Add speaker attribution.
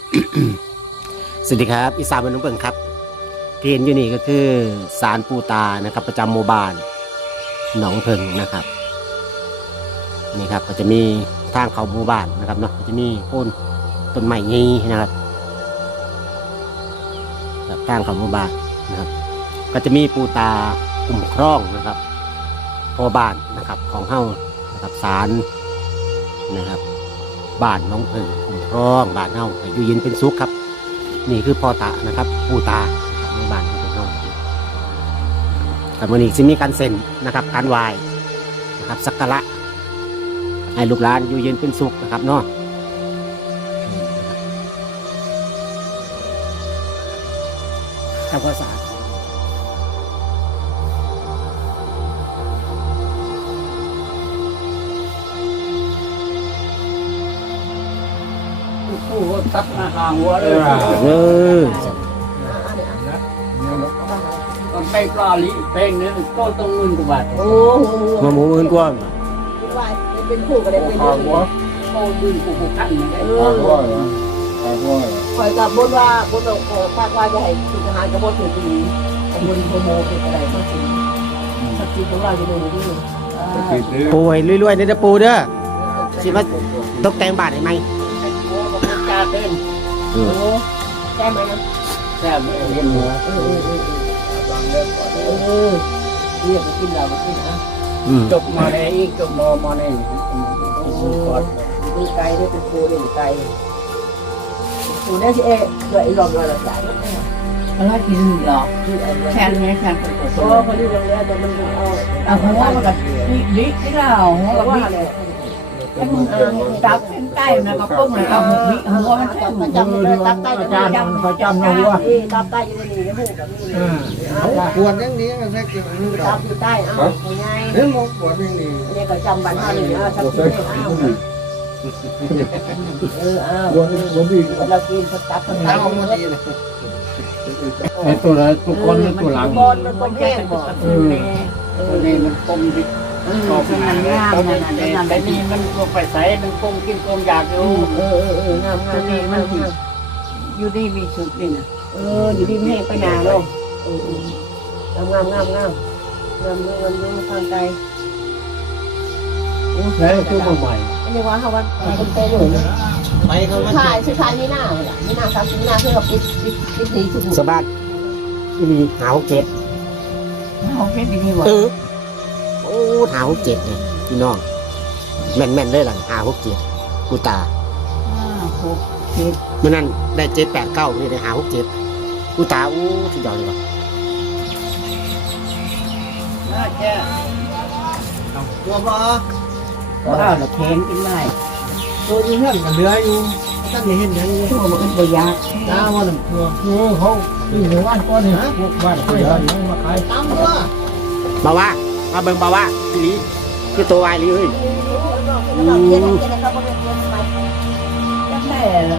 Speaker 1: สวัสดีครับอีสานบ้านหนองเปิงครับที่เห็นอยู่นี่ก็คือศาลปูตานะครับประจำหมู่บ้านหนองเพิงนะครับนี่ครับก็จะมีทางเข้าหมู่บ้านนะครับเนาะก็จะมีต้นไม้ใหญ่นะครับทางเข้าหมู่บ้านนะครับก็จะมีปูตาคุ้มครองนะครับพ่อบ้านนะครับของเฮานะครับศาลนะครับบ้านหนองเพิงคุ้มครองบ้านเฮาให้อยู่เย็นเป็นสุขครับนี่คือพ่อตานะครับปูตาในบ้านของเราครับวันนี้จะมีการเซ็นนะครับการไหว้นะครับสักการะให้ลูกหลานอยู่เย็นเป็นสุขนะครับเนาะทำความสะอาด
Speaker 2: โอ้โหตัดหน้าห่างหัวเลย มันไปปลาลิเพลงนี้ก็ต้องเงินกว่าบาท
Speaker 3: โอ้โห
Speaker 1: มาหมูอื่นกว่า
Speaker 3: ว่าเป็นผู้ก็ได้เป็นผู้
Speaker 2: โอ้ดื้อกูขั้นได้
Speaker 3: คอยกับบนว่าบนภาคว่าจะให้ทหารกับบนถือดีบนโมเป็นอะไรก็ถึงสักทีของเราจะดูดี
Speaker 1: ปูให้รวยๆเด้อปูเด้อสิว่าตกแต่งบ้านให้ไหม
Speaker 2: โอ้กับพวกจ่าเต้น
Speaker 3: โอ้แก้ไหมนะ
Speaker 2: แซ่บเห็นหัววางเลิกก่อนเรียกกินเรากินนะจบมาเลยอีกจบมาเลยก่อน
Speaker 3: มีไก่ได้เป็นปูเลี้ยงไก่ปูได้สิเอ๊ะเดี๋ยวไอ้หลอมเราจ่าย
Speaker 2: อะไรกินหรอแค่นี้แค่คน
Speaker 3: โอ้คนที่โรงเรียนมันเอา
Speaker 2: เอาหัวมันกับลิที่เราหัวกับ
Speaker 3: ว่า
Speaker 2: ลิ
Speaker 3: เลย
Speaker 2: ถ้ามึงจับใกล้นะก็ปุ้งเลยเอาหัวมัน
Speaker 3: ประจำเลยตับไก่ประจำนะวัวตับไก่อยู่ในนี้นะพวกกับนี่
Speaker 4: ปวดอย่างนี้ก็ใช่เกี่ยวกับ
Speaker 3: ตับอยู่ใต้อ้าวยังไง
Speaker 4: เรื่องมปวดอย่างนี้
Speaker 3: นี่ก็จำบันเท่านี้นะสักทีอ้าวอ้าว
Speaker 4: วันดี
Speaker 3: เรากินตับตับ
Speaker 4: เอามาดีเลย
Speaker 2: ไอ้ตัวนั้นตัวก้นตัวหลัง
Speaker 3: บอลมันต้มแห้งบ่
Speaker 2: ตัวนี้มันต้มดิชอบงานงามนั่นแต่นี่มันไปใส่มันคงกินคงอยากอยู่
Speaker 3: งามงามนี่มัน
Speaker 2: อยู่ดีมีสุดนี่นะ
Speaker 3: อยู่ดีแห้งไปนาลงงามงามงามงามงามงามทางไกล
Speaker 2: แล้วตัวใหม่
Speaker 3: อันนี้ว่าเขาว่าคนเตยอยู่
Speaker 4: ไปเขามา
Speaker 3: ชายสุดท้ายนี่หน้านี่หน้า30หน้าเพื่อกับปิดสีสุด
Speaker 1: สบายอีนีหา6 7
Speaker 2: เขาแค่ดีวะ
Speaker 1: โอ้หา6 7เนี่ยพี่น้องแม่นเลยหลังหา6 7กูตาเมื่อนั้นได้7 8 9นี่ได้หา6 7กูตาอู้สุดยอดเลยว่ะ
Speaker 2: น่าจะ
Speaker 4: ตัวบ่
Speaker 2: ว่าเราแข็งกินได้
Speaker 4: ตัวนี้เรื่องกันเหลืออยู่ตั้งเห็นอย่างนี้
Speaker 2: ตัวมันตัวยาก
Speaker 4: ตาวันตัวเขาที่หมู่บ้านก้อนนี่พวกบ้านช่วยกันมาขายตามตัว
Speaker 1: บ่าวว่ามาเบิ่งบ่าวว่าพี่ลีคือตัวไอ้ลีเอ้ย
Speaker 3: เราเย็นๆนะครับเพราะเป็นคนไป
Speaker 2: แม่